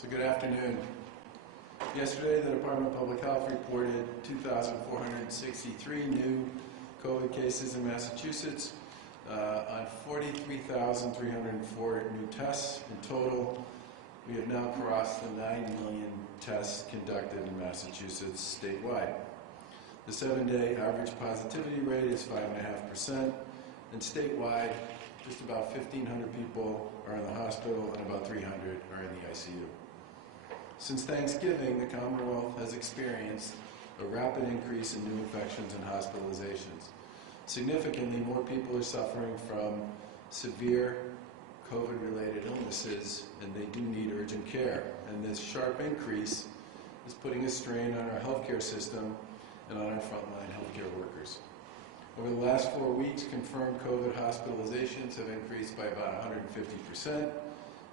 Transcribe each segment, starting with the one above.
So good afternoon. Yesterday, the Department of Public Health reported 2,463 new COVID cases in Massachusetts on 43,304 new tests. In total, we have now crossed the 9 million tests conducted in Massachusetts statewide. The 7-day average positivity rate is 5.5%, and statewide, just about 1,500 people are in the hospital and about 300 are in the ICU. Since Thanksgiving, the Commonwealth has experienced a rapid increase in new infections and hospitalizations. Significantly, more people are suffering from severe COVID-related illnesses, and they do need urgent care. And this sharp increase is putting a strain on our healthcare system and on our frontline healthcare workers. Over the last 4 weeks, confirmed COVID hospitalizations have increased by about 150%,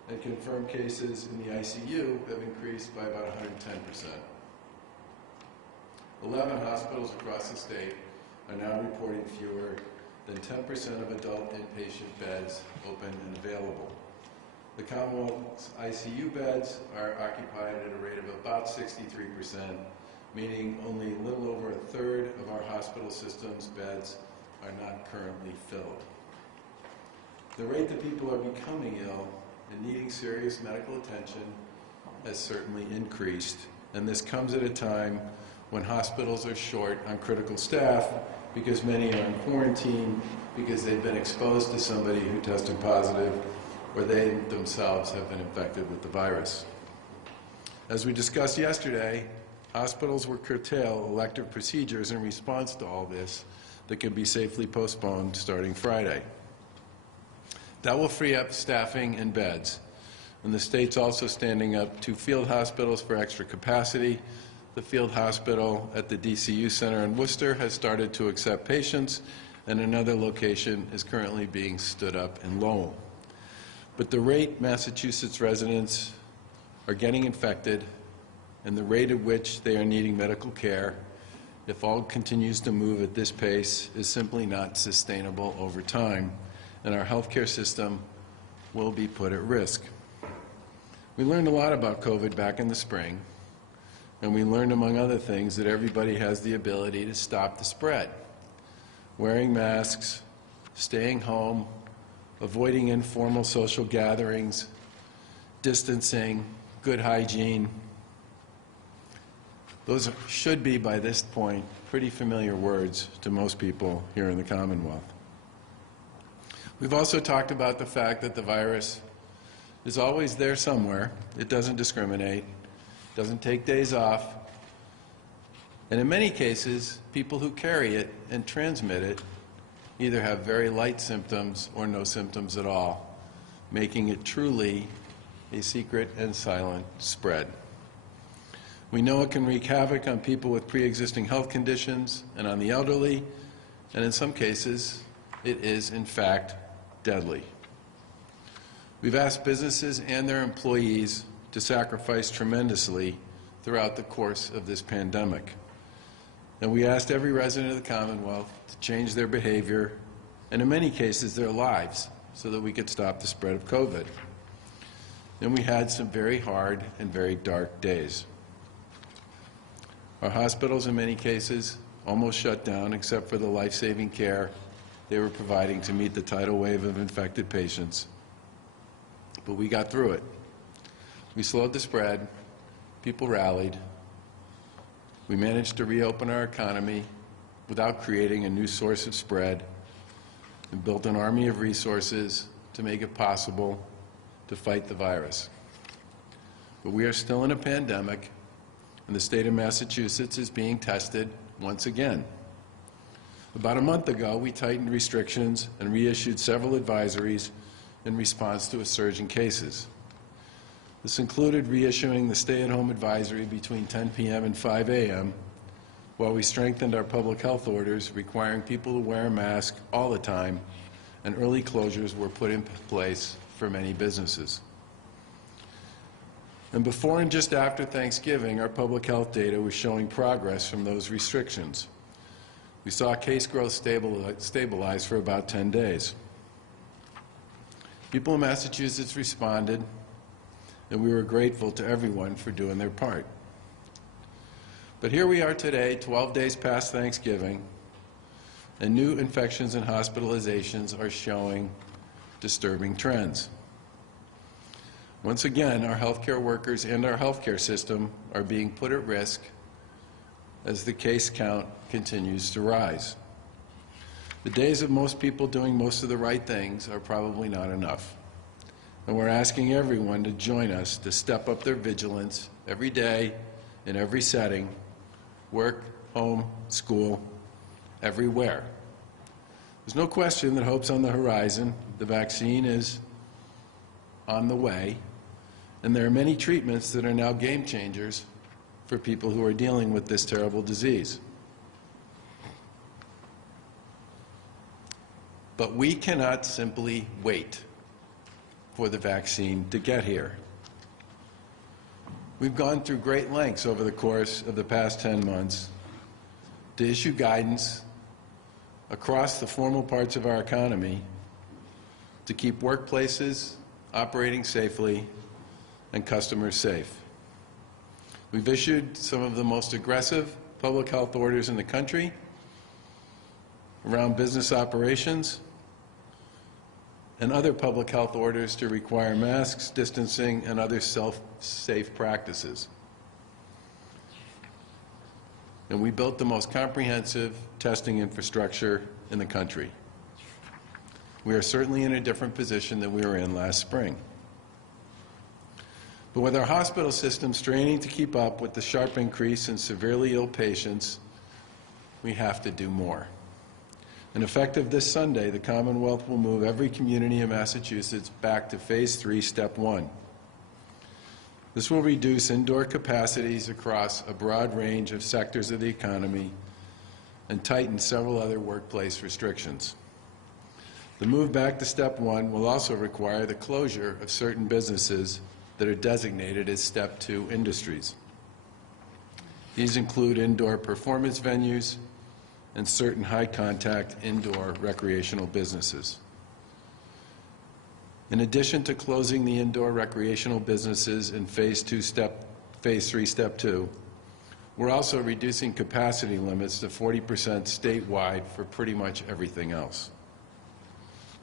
and confirmed cases in the ICU have increased by about 110%. 11 hospitals across the state are now reporting fewer than 10% of adult inpatient beds open and available. The Commonwealth's ICU beds are occupied at a rate of about 63%, meaning only a little over a third of our hospital system's beds are not currently filled. The rate that people are becoming ill and needing serious medical attention has certainly increased, and this comes at a time when hospitals are short on critical staff because many are in quarantine because they've been exposed to somebody who tested positive or they themselves have been infected with the virus. As we discussed yesterday, hospitals will curtail elective procedures in response to all this that can be safely postponed starting Friday. That will free up staffing and beds. And the state's also standing up 2 field hospitals for extra capacity. The field hospital at the DCU Center in Worcester has started to accept patients, and another location is currently being stood up in Lowell. But the rate Massachusetts residents are getting infected and the rate at which they are needing medical care, if all continues to move at this pace, is simply not sustainable over time, and our healthcare system will be put at risk. We learned a lot about COVID back in the spring, and we learned, among other things, that everybody has the ability to stop the spread. Wearing masks, staying home, avoiding informal social gatherings, distancing, good hygiene. Those should be, by this point, pretty familiar words to most people here in the Commonwealth. We've also talked about the fact that the virus is always there somewhere. It doesn't discriminate, doesn't take days off, and in many cases, people who carry it and transmit it either have very light symptoms or no symptoms at all, making it truly a secret and silent spread. We know it can wreak havoc on people with pre-existing health conditions and on the elderly, and in some cases, it is, in fact, deadly. We've asked businesses and their employees to sacrifice tremendously throughout the course of this pandemic. And we asked every resident of the Commonwealth to change their behavior, and in many cases their lives, so that we could stop the spread of COVID. And we had some very hard and very dark days. Our hospitals, in many cases, almost shut down except for the life-saving care they were providing to meet the tidal wave of infected patients. But we got through it. We slowed the spread. People rallied. We managed to reopen our economy without creating a new source of spread, and built an army of resources to make it possible to fight the virus. But we are still in a pandemic, and the state of Massachusetts is being tested once again. About a month ago, we tightened restrictions and reissued several advisories in response to a surge in cases. This included reissuing the stay-at-home advisory between 10 p.m. and 5 a.m., while we strengthened our public health orders requiring people to wear a mask all the time, and early closures were put in place for many businesses. And before and just after Thanksgiving, our public health data was showing progress from those restrictions. We saw case growth stabilize for about 10 days. People in Massachusetts responded, and we were grateful to everyone for doing their part. But here we are today, 12 days past Thanksgiving, and new infections and hospitalizations are showing disturbing trends. Once again, our healthcare workers and our healthcare system are being put at risk as the case count continues to rise. The days of most people doing most of the right things are probably not enough. And we're asking everyone to join us to step up their vigilance every day, in every setting, work, home, school, everywhere. There's no question that hope's on the horizon. The vaccine is on the way, and there are many treatments that are now game changers for people who are dealing with this terrible disease. But we cannot simply wait for the vaccine to get here. We've gone through great lengths over the course of the past 10 months to issue guidance across the formal parts of our economy to keep workplaces operating safely and customers safe. We've issued some of the most aggressive public health orders in the country around business operations and other public health orders to require masks, distancing, and other safe practices. And we built the most comprehensive testing infrastructure in the country. We are certainly in a different position than we were in last spring. But with our hospital system straining to keep up with the sharp increase in severely ill patients, we have to do more. And effective this Sunday, the Commonwealth will move every community in Massachusetts back to Phase 3, Step 1. This will reduce indoor capacities across a broad range of sectors of the economy and tighten several other workplace restrictions. The move back to Step 1 will also require the closure of certain businesses that are designated as Step 2 industries. These include indoor performance venues and certain high-contact indoor recreational businesses. In addition to closing the indoor recreational businesses in Phase 3, Step 2, we're also reducing capacity limits to 40% statewide for pretty much everything else.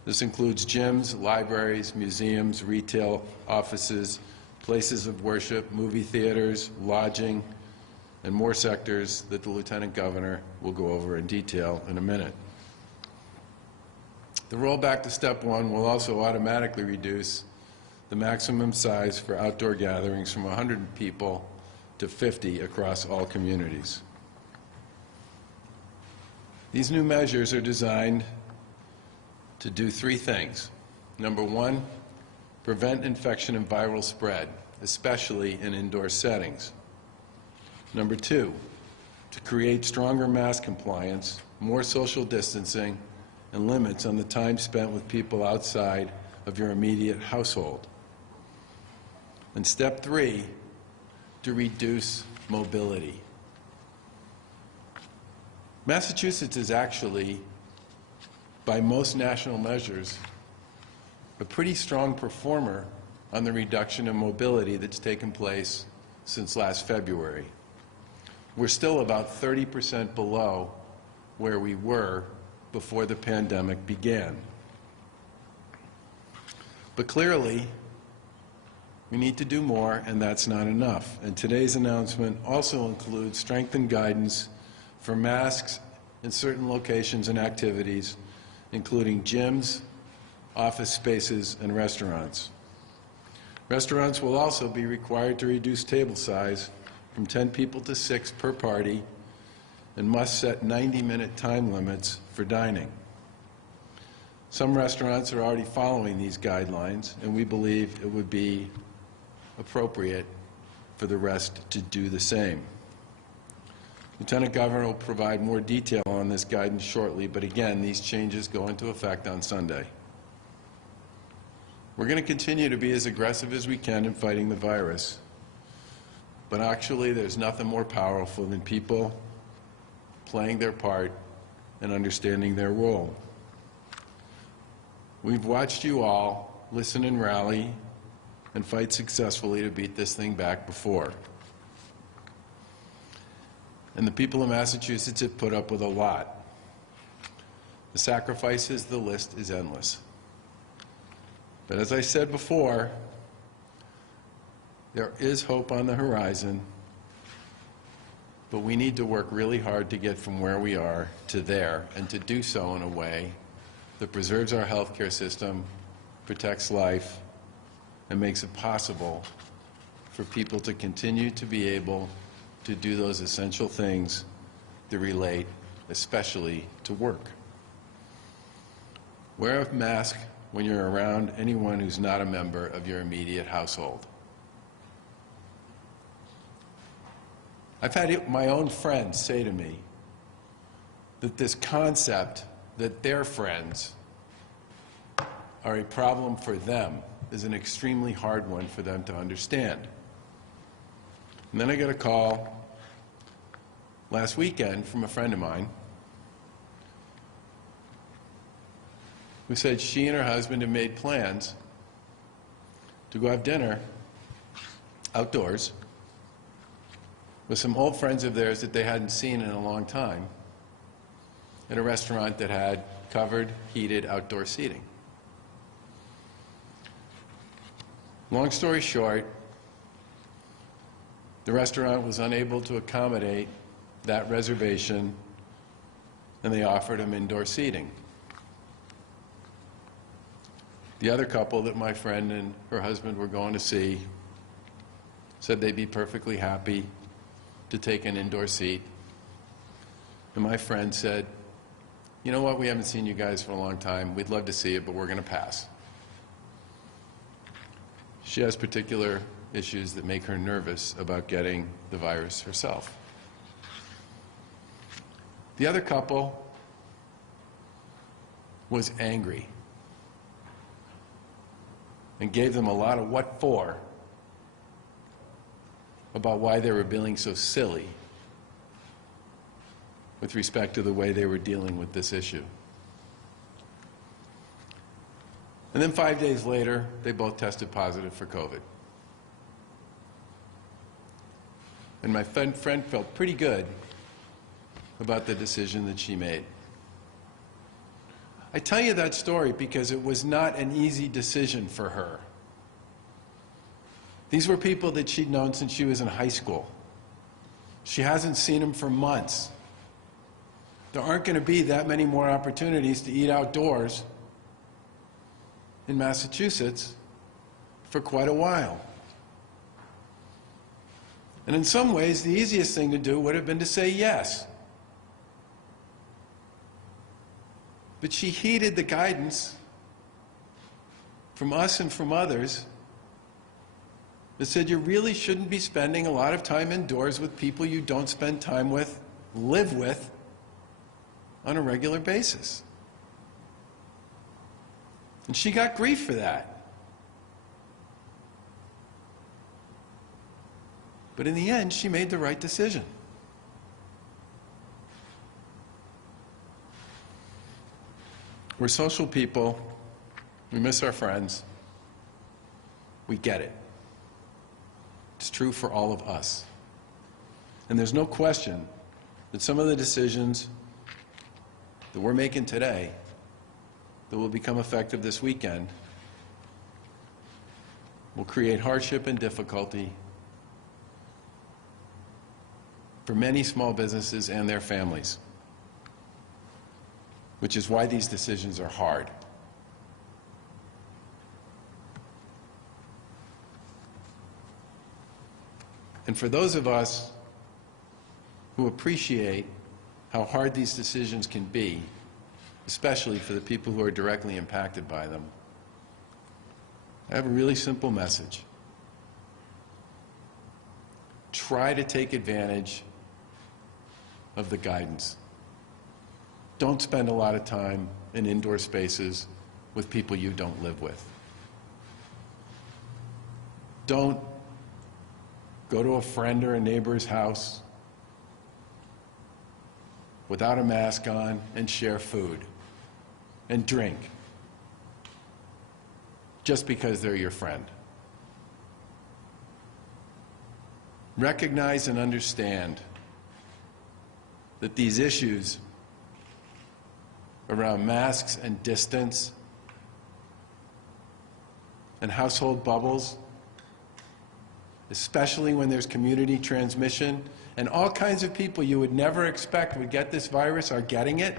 This includes gyms, libraries, museums, retail, offices, places of worship, movie theaters, lodging, and more sectors that the Lieutenant Governor will go over in detail in a minute. The rollback to Step 1 will also automatically reduce the maximum size for outdoor gatherings from 100 people to 50 across all communities. These new measures are designed to do three things. Number one, prevent infection and viral spread, especially in indoor settings. Number two, to create stronger mask compliance, more social distancing, and limits on the time spent with people outside of your immediate household. And Step 3, to reduce mobility. Massachusetts is actually, by most national measures, a pretty strong performer on the reduction of mobility that's taken place since last February. We're still about 30% below where we were before the pandemic began. But clearly, we need to do more, and that's not enough. And today's announcement also includes strengthened guidance for masks in certain locations and activities, including gyms, office spaces, and restaurants. Restaurants will also be required to reduce table size from 10 people to 6 per party and must set 90-minute time limits for dining. Some restaurants are already following these guidelines, and we believe it would be appropriate for the rest to do the same. Lieutenant Governor will provide more detail on this guidance shortly, but again, these changes go into effect on Sunday. We're going to continue to be as aggressive as we can in fighting the virus, but actually there's nothing more powerful than people playing their part and understanding their role. We've watched you all listen and rally and fight successfully to beat this thing back before. And the people of Massachusetts have put up with a lot. The sacrifices, the list is endless. But as I said before, there is hope on the horizon, but we need to work really hard to get from where we are to there, and to do so in a way that preserves our healthcare system, protects life, and makes it possible for people to continue to be able to do those essential things that relate especially to work. Wear a mask when you're around anyone who's not a member of your immediate household. I've had my own friends say to me that this concept that their friends are a problem for them is an extremely hard one for them to understand. And then I got a call last weekend from a friend of mine who said she and her husband have made plans to go have dinner outdoors with some old friends of theirs that they hadn't seen in a long time at a restaurant that had covered, heated outdoor seating. Long story short, the restaurant was unable to accommodate that reservation, and they offered them indoor seating. The other couple that my friend and her husband were going to see said they'd be perfectly happy to take an indoor seat. And my friend said, you know what, we haven't seen you guys for a long time. We'd love to see it, but we're going to pass. She has particular issues that make her nervous about getting the virus herself. The other couple was angry and gave them a lot of what for about why they were being so silly with respect to the way they were dealing with this issue. And then 5 days later, they both tested positive for COVID. And my friend felt pretty good about the decision that she made. I tell you that story because it was not an easy decision for her. These were people that she'd known since she was in high school. She hasn't seen them for months. There aren't going to be that many more opportunities to eat outdoors in Massachusetts for quite a while. And in some ways, the easiest thing to do would have been to say yes. But she heeded the guidance from us and from others that said you really shouldn't be spending a lot of time indoors with people you don't spend time with, live with, on a regular basis. And she got grief for that. But in the end, she made the right decision. We're social people. We miss our friends. We get it. It's true for all of us. And there's no question that some of the decisions that we're making today that will become effective this weekend will create hardship and difficulty for many small businesses and their families, which is why these decisions are hard. And for those of us who appreciate how hard these decisions can be, especially for the people who are directly impacted by them, I have a really simple message. Try to take advantage of the guidance. Don't spend a lot of time in indoor spaces with people you don't live with. Don't go to a friend or a neighbor's house without a mask on and share food and drink just because they're your friend. recognize and understand that these issues around masks and distance and household bubbles, especially when there's community transmission, and all kinds of people you would never expect would get this virus are getting it,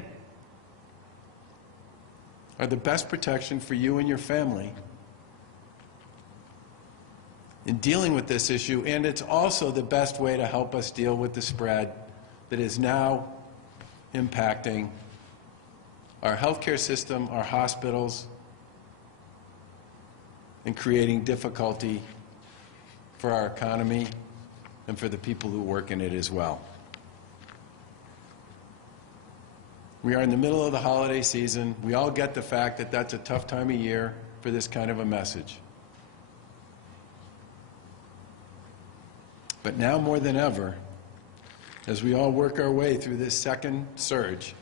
are the best protection for you and your family in dealing with this issue, and it's also the best way to help us deal with the spread that is now impacting our healthcare system, our hospitals, and creating difficulty for our economy and for the people who work in it as well. We are in the middle of the holiday season. We all get the fact that that's a tough time of year for this kind of a message. But now more than ever, as we all work our way through this second surge,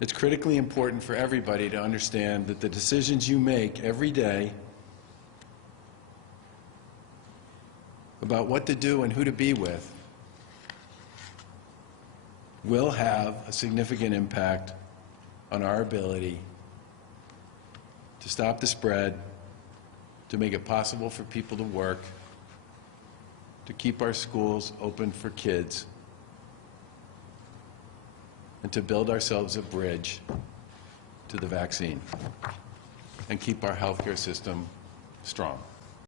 it's critically important for everybody to understand that the decisions you make every day about what to do and who to be with will have a significant impact on our ability to stop the spread, to make it possible for people to work, to keep our schools open for kids, and to build ourselves a bridge to the vaccine and keep our healthcare system strong.